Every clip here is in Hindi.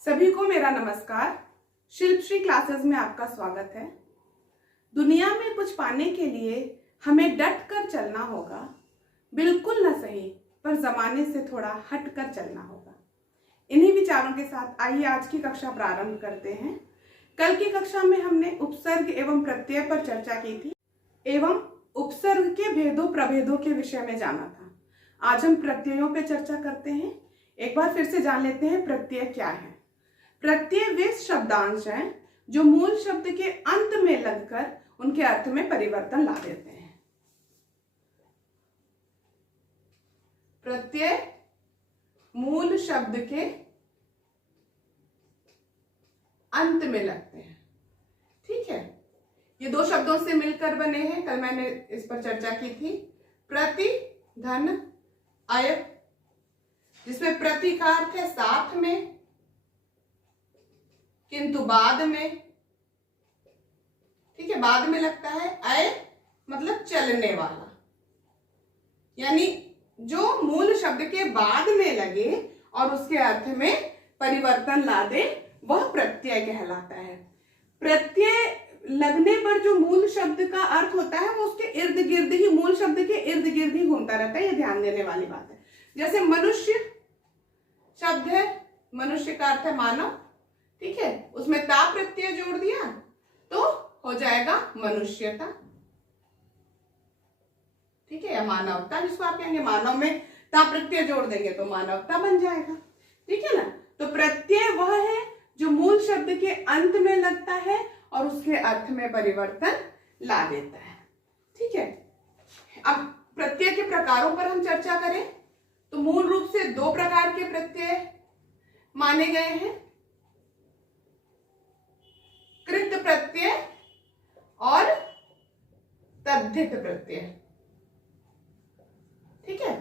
सभी को मेरा नमस्कार। शिल्पश्री क्लासेस में आपका स्वागत है। दुनिया में कुछ पाने के लिए हमें डट कर चलना होगा, बिल्कुल न सही पर जमाने से थोड़ा हट कर चलना होगा। इन्हीं विचारों के साथ आइए आज की कक्षा प्रारंभ करते हैं। कल की कक्षा में हमने उपसर्ग एवं प्रत्यय पर चर्चा की थी एवं उपसर्ग के भेदों प्रभेदों के विषय में जाना था। आज हम प्रत्ययों पर चर्चा करते हैं। एक बार फिर से जान लेते हैं प्रत्यय क्या है। प्रत्यय वे शब्दांश हैं जो मूल शब्द के अंत में लगकर उनके अर्थ में परिवर्तन ला देते हैं। प्रत्यय मूल शब्द के अंत में लगते हैं। ठीक है, ये दो शब्दों से मिलकर बने हैं। कल मैंने इस पर चर्चा की थी। प्रति, धन, अय, जिसमें प्रति का अर्थ है साथ में, किंतु बाद में, ठीक है, बाद में लगता है। अय मतलब चलने वाला, यानी जो मूल शब्द के बाद में लगे और उसके अर्थ में परिवर्तन ला दे, वह प्रत्यय कहलाता है। प्रत्यय लगने पर जो मूल शब्द का अर्थ होता है वो उसके इर्द गिर्द ही, मूल शब्द के इर्द गिर्द ही घूमता रहता है। ये ध्यान देने वाली बात है। जैसे मनुष्य शब्द है, मनुष्य का अर्थ है मानव, ठीक है, उसमें ता प्रत्यय जोड़ दिया तो हो जाएगा मनुष्यता, ठीक है, या मानवता, जिसको आप कहेंगे। मानव में ता प्रत्यय जोड़ देंगे तो मानवता बन जाएगा, ठीक है ना। तो प्रत्यय वह है जो मूल शब्द के अंत में लगता है और उसके अर्थ में परिवर्तन ला देता है, ठीक है। अब प्रत्यय के प्रकारों पर हम चर्चा करें तो मूल रूप से दो प्रकार के प्रत्यय माने गए हैं, कृत प्रत्यय और तद्धित प्रत्यय, ठीक है।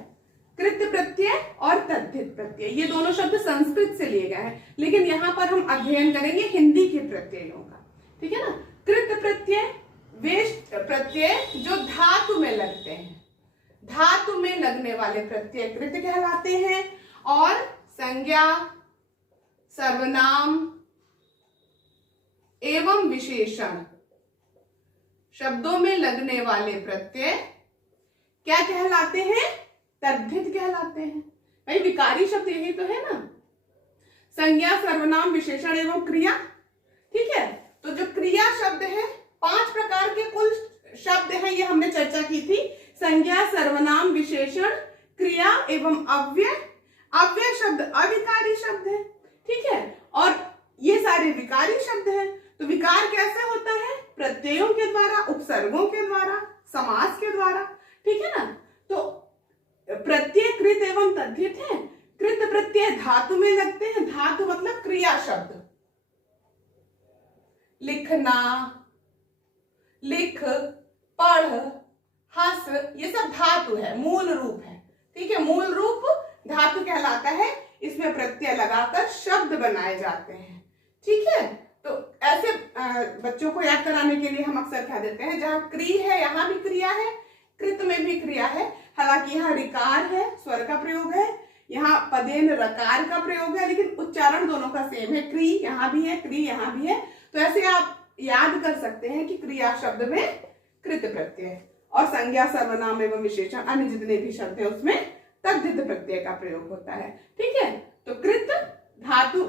कृत प्रत्यय और तद्धित प्रत्यय, ये दोनों शब्द संस्कृत से लिए गए हैं, लेकिन यहां पर हम अध्ययन करेंगे हिंदी के प्रत्ययों का, ठीक है ना। कृत प्रत्यय वे प्रत्यय जो धातु में लगते हैं, धातु में लगने वाले प्रत्यय कृत कहलाते हैं। और संज्ञा, सर्वनाम एवं विशेषण शब्दों में लगने वाले प्रत्यय क्या कहलाते हैं? तद्धित कहलाते हैं। भाई विकारी शब्द यही तो है ना, संज्ञा, सर्वनाम, विशेषण एवं क्रिया, ठीक है। तो जो क्रिया शब्द है, 5 प्रकार के कुल शब्द हैं, ये हमने चर्चा की थी। संज्ञा, सर्वनाम, विशेषण, क्रिया एवं अव्यय। अव्यय शब्द अविकारी शब्द है, ठीक है, और ये सारे विकारी शब्द हैं। तो विकार कैसे होता है? प्रत्ययों के द्वारा, उपसर्गों के द्वारा, समास के द्वारा, ठीक है ना। तो प्रत्यय कृत एवं तद्धित है। कृत प्रत्यय धातु में लगते हैं, धातु मतलब क्रिया शब्द, लिखना, लिख, पढ़, हंस, ये सब धातु है, मूल रूप है, ठीक है। मूल रूप धातु कहलाता है। इसमें प्रत्यय लगाकर शब्द बनाए जाते हैं, ठीक है। तो ऐसे बच्चों को याद कराने के लिए हम अक्सर कह देते हैं, जहां क्री है यहां भी क्रिया है, कृत में भी क्रिया है। हालांकि यहाँ ऋकार है, स्वर का प्रयोग है, यहाँ पदेन रकार का प्रयोग है, लेकिन उच्चारण दोनों का सेम है। क्री यहाँ भी है, क्री यहाँ भी है। तो ऐसे आप याद कर सकते हैं कि क्रिया शब्द में कृत प्रत्यय, और संज्ञा, सर्वनाम एवं विशेषण, अन्य जितने भी शब्द है उसमें तद्धित प्रत्यय का प्रयोग होता है, ठीक है। तो कृत धातु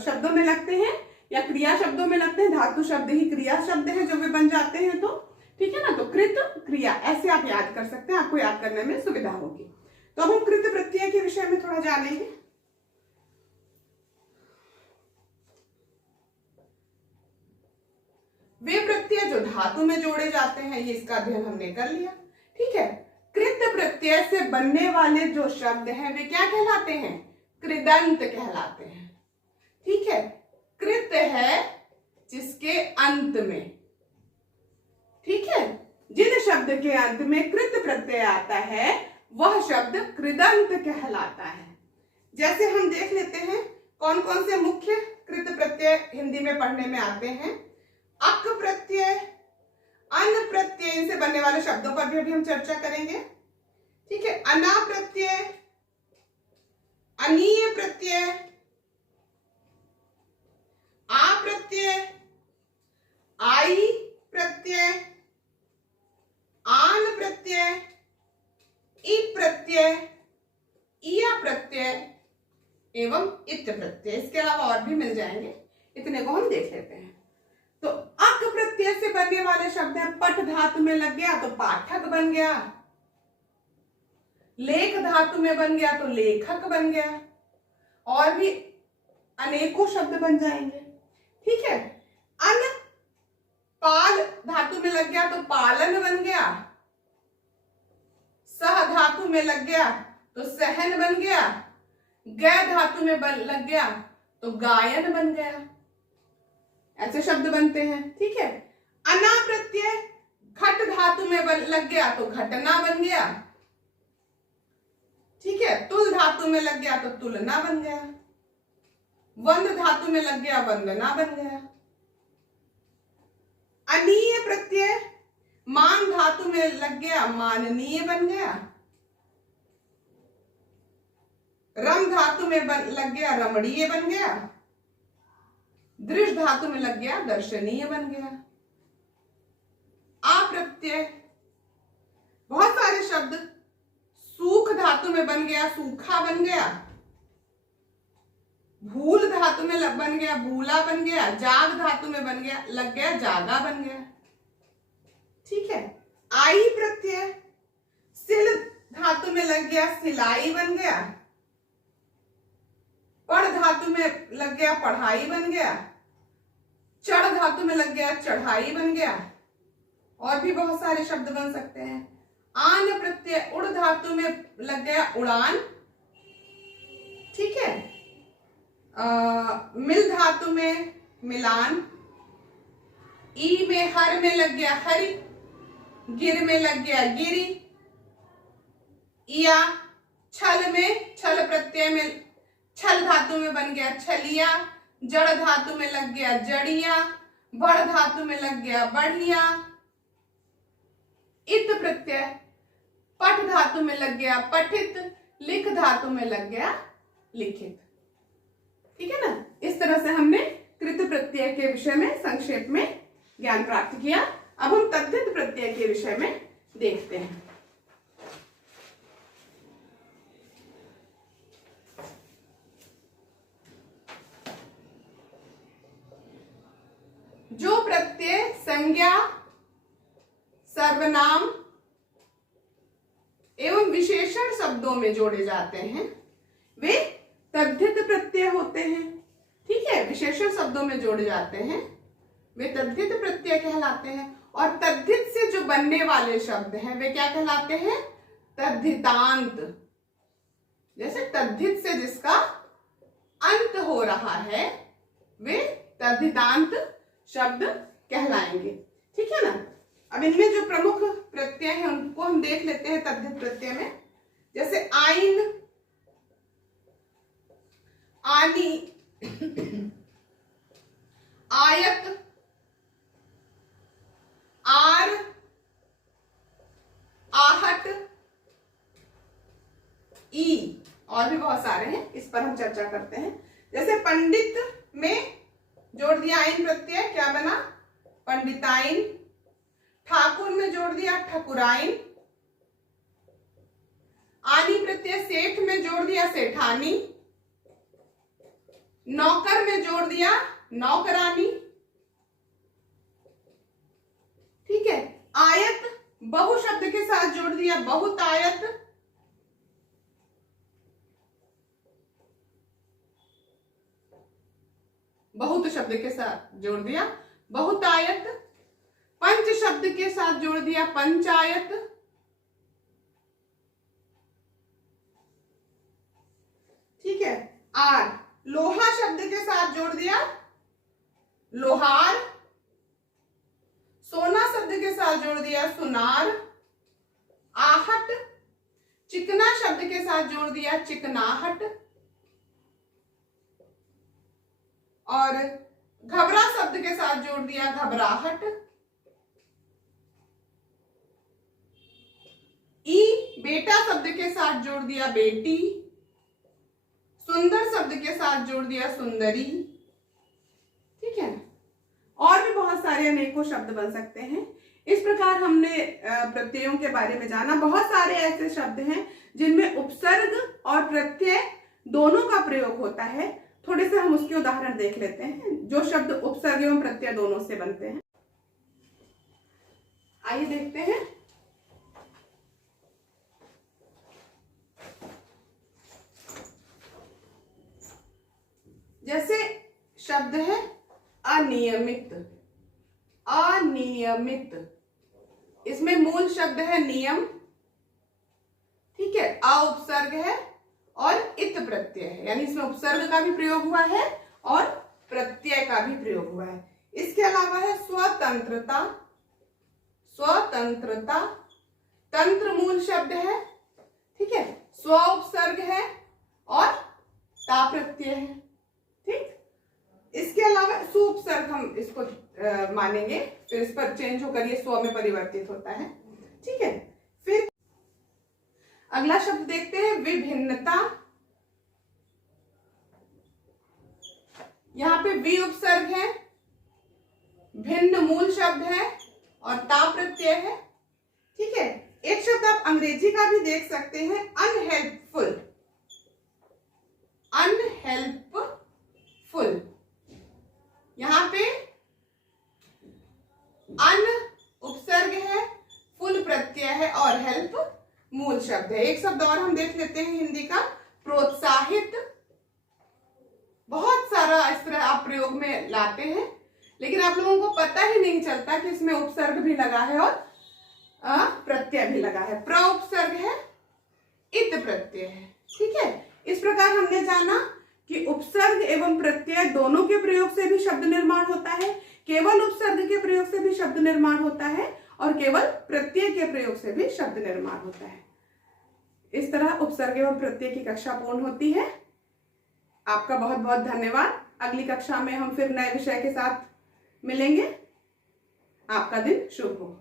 शब्दों में लगते हैं या क्रिया शब्दों में लगते हैं। धातु शब्द ही क्रिया शब्द है जो वे बन जाते हैं, तो ठीक है ना। तो कृत, क्रिया, ऐसे आप याद कर सकते हैं, आपको याद करने में सुविधा होगी। तो अब हम कृत प्रत्यय के विषय में थोड़ा जानेंगे। वे प्रत्यय जो धातु में जोड़े जाते हैं, ये इसका अध्ययन हमने कर लिया, ठीक है। कृत प्रत्यय से बनने वाले जो शब्द हैं वे क्या कहलाते हैं? कृदंत कहलाते हैं, ठीक है। कृत है जिसके अंत में, ठीक है, जिन शब्द के अंत में कृत प्रत्यय आता है वह शब्द कृदंत कहलाता है। जैसे हम देख लेते हैं कौन कौन से मुख्य कृत प्रत्यय हिंदी में पढ़ने में आते हैं। अक प्रत्यय, वाले शब्दों पर भी अभी हम चर्चा करेंगे। ठीक है, अना प्रत्यय, अनीय प्रत्यय, आ प्रत्यय, आई प्रत्यय, आन प्रत्यय, इ प्रत्यय, इया प्रत्यय एवं इत प्रत्यय। इसके अलावा और भी मिल जाएंगे, इतने को हम देख लेते हैं। तो अक प्रत्यय से बनने वाले शब्द हैं, पठ धातु में लग गया तो पाठक बन गया, लेख धातु में बन गया तो लेखक बन गया, और भी अनेकों शब्द बन जाएंगे। ठीक है, अन पाल धातु में लग गया तो पालन बन गया, सह धातु में लग गया तो सहन बन गया, ग धातु में लग गया तो गायन बन गया। ऐसे शब्द बनते हैं। ठीक है, अना प्रत्यय खट धातु में लग गया तो घटना बन गया। ठीक है, तुल धातु में लग गया तो तुलना बन गया, वंद धातु में लग गया वंदना बन गया। अनीय प्रत्यय मान धातु में लग गया माननीय बन गया, रम धातु में लग गया रमणीय बन गया, दृश धातु में लग गया दर्शनीय बन गया। आ प्रत्यय बहुत सारे शब्द, सूख धातु में बन गया सूखा बन गया, भूल धातु में बन गया भूला बन गया, जाग धातु में बन गया लग गया जागा बन गया। ठीक है, आई प्रत्यय सिल धातु में लग गया सिलाई बन गया, पढ़ धातु में लग गया पढ़ाई बन गया, चढ़ धातु में लग गया चढ़ाई बन गया, और भी बहुत सारे शब्द बन सकते हैं। आन प्रत्यय उड़ धातु में लग गया उड़ान। ठीक है, मिल धातु में मिलान, ई में हर में लग गया हरि, गिर में लग गया गिरी, इया छल में छल प्रत्यय में छल धातु में बन गया छलिया, जड़ धातु में लग गया जड़िया, बढ़ धातु में लग गया बढ़िया। इत प्रत्यय पठ धातु में लग गया पठित, लिख धातु में लग गया लिखित। ठीक है ना, इस तरह से हमने कृत प्रत्यय के विषय में संक्षेप में ज्ञान प्राप्त किया। अब हम तद्धित प्रत्यय के विषय में देखते हैं। जो प्रत्यय संज्ञा, सर्वनाम एवं विशेषण शब्दों में जोड़े जाते हैं वे तद्धित प्रत्यय होते हैं। ठीक है, विशेषण शब्दों में जोड़े जाते हैं वे तद्धित प्रत्यय कहलाते हैं। और तद्धित से जो बनने वाले शब्द हैं वे क्या कहलाते हैं? तद्धितांत। जैसे तद्धित से जिसका अंत हो रहा है वे तद्धितांत शब्द कहलाएंगे। ठीक है ना। अब इनमें जो प्रमुख प्रत्यय हैं उनको हम देख लेते हैं तद्धित प्रत्यय में। जैसे आइन, आनी, आयत, आर, आहट, ई, और भी बहुत सारे हैं, इस पर हम चर्चा करते हैं। जैसे पंडित में जोड़ दिया आइन प्रत्यय, क्या बना? पंडिताइन। ठाकुर में जोड़ दिया ठकुराइन। आनी प्रत्यय सेठ में जोड़ दिया सेठानी। नौकर में जोड़ दिया नौकरानी। ठीक है। आयत बहु शब्द के साथ जोड़ दिया बहुतायत। बहुत शब्द के साथ जोड़ दिया बहुतायत। पंच शब्द के साथ जोड़ दिया पंचायत। ठीक है। आर लोहा शब्द के साथ जोड़ दिया लोहार। सोना शब्द के साथ जोड़ दिया सुनार। आहट चिकना शब्द के साथ जोड़ दिया चिकनाहट। और घबरा शब्द के साथ जोड़ दिया घबराहट। के साथ जोड़ दिया बेटी, सुंदर शब्द के साथ जोड़ दिया सुंदरी, ठीक है। और भी बहुत सारे अनेकों शब्द बन सकते हैं। इस प्रकार हमने प्रत्ययों के बारे में जाना। बहुत सारे ऐसे शब्द हैं जिनमें उपसर्ग और प्रत्यय दोनों का प्रयोग होता है। थोड़े से हम उसके उदाहरण देख लेते हैं जो शब्द उपसर्ग एवं प्रत्यय दोनों से बनते हैं। आइए देखते हैं। जैसे शब्द है अनियमित, अनियमित, इसमें मूल शब्द है नियम, ठीक है। अ उपसर्ग है और इत प्रत्यय है, यानी इसमें उपसर्ग का भी प्रयोग हुआ है और प्रत्यय का भी प्रयोग हुआ है। इसके अलावा है स्वतंत्रता, स्वतंत्रता, तंत्र मूल शब्द है, ठीक है। स्व उपसर्ग है और ता प्रत्यय है, ठीक। इसके अलावा सु उपसर्ग हम इसको मानेंगे, फिर इस पर चेंज होकर ये स्व में परिवर्तित होता है, ठीक है। फिर अगला शब्द देखते हैं विभिन्नता। यहां पे वि उपसर्ग है, भिन्न मूल शब्द है और ता प्रत्यय है, ठीक है। एक शब्द आप अंग्रेजी का भी देख सकते हैं, अनहेल्पफुल, अनहेल्पफुल। यहां पे अन उपसर्ग है, फुल प्रत्यय है और हेल्प मूल शब्द है। एक शब्द और हम देख लेते हैं हिंदी का, प्रोत्साहित। बहुत सारा इस तरह आप प्रयोग में लाते हैं, लेकिन आप लोगों को पता ही नहीं चलता कि इसमें उपसर्ग भी लगा है और प्रत्यय भी लगा है। प्र उपसर्ग है, इत प्रत्यय है, ठीक है। इस प्रकार हमने जाना कि उपसर्ग एवं प्रत्यय दोनों के प्रयोग से भी शब्द निर्माण होता है, केवल उपसर्ग के प्रयोग से भी शब्द निर्माण होता है और केवल प्रत्यय के प्रयोग से भी शब्द निर्माण होता है। इस तरह उपसर्ग एवं प्रत्यय की कक्षा पूर्ण होती है। आपका बहुत बहुत धन्यवाद। अगली कक्षा में हम फिर नए विषय के साथ मिलेंगे। आपका दिन शुभ हो।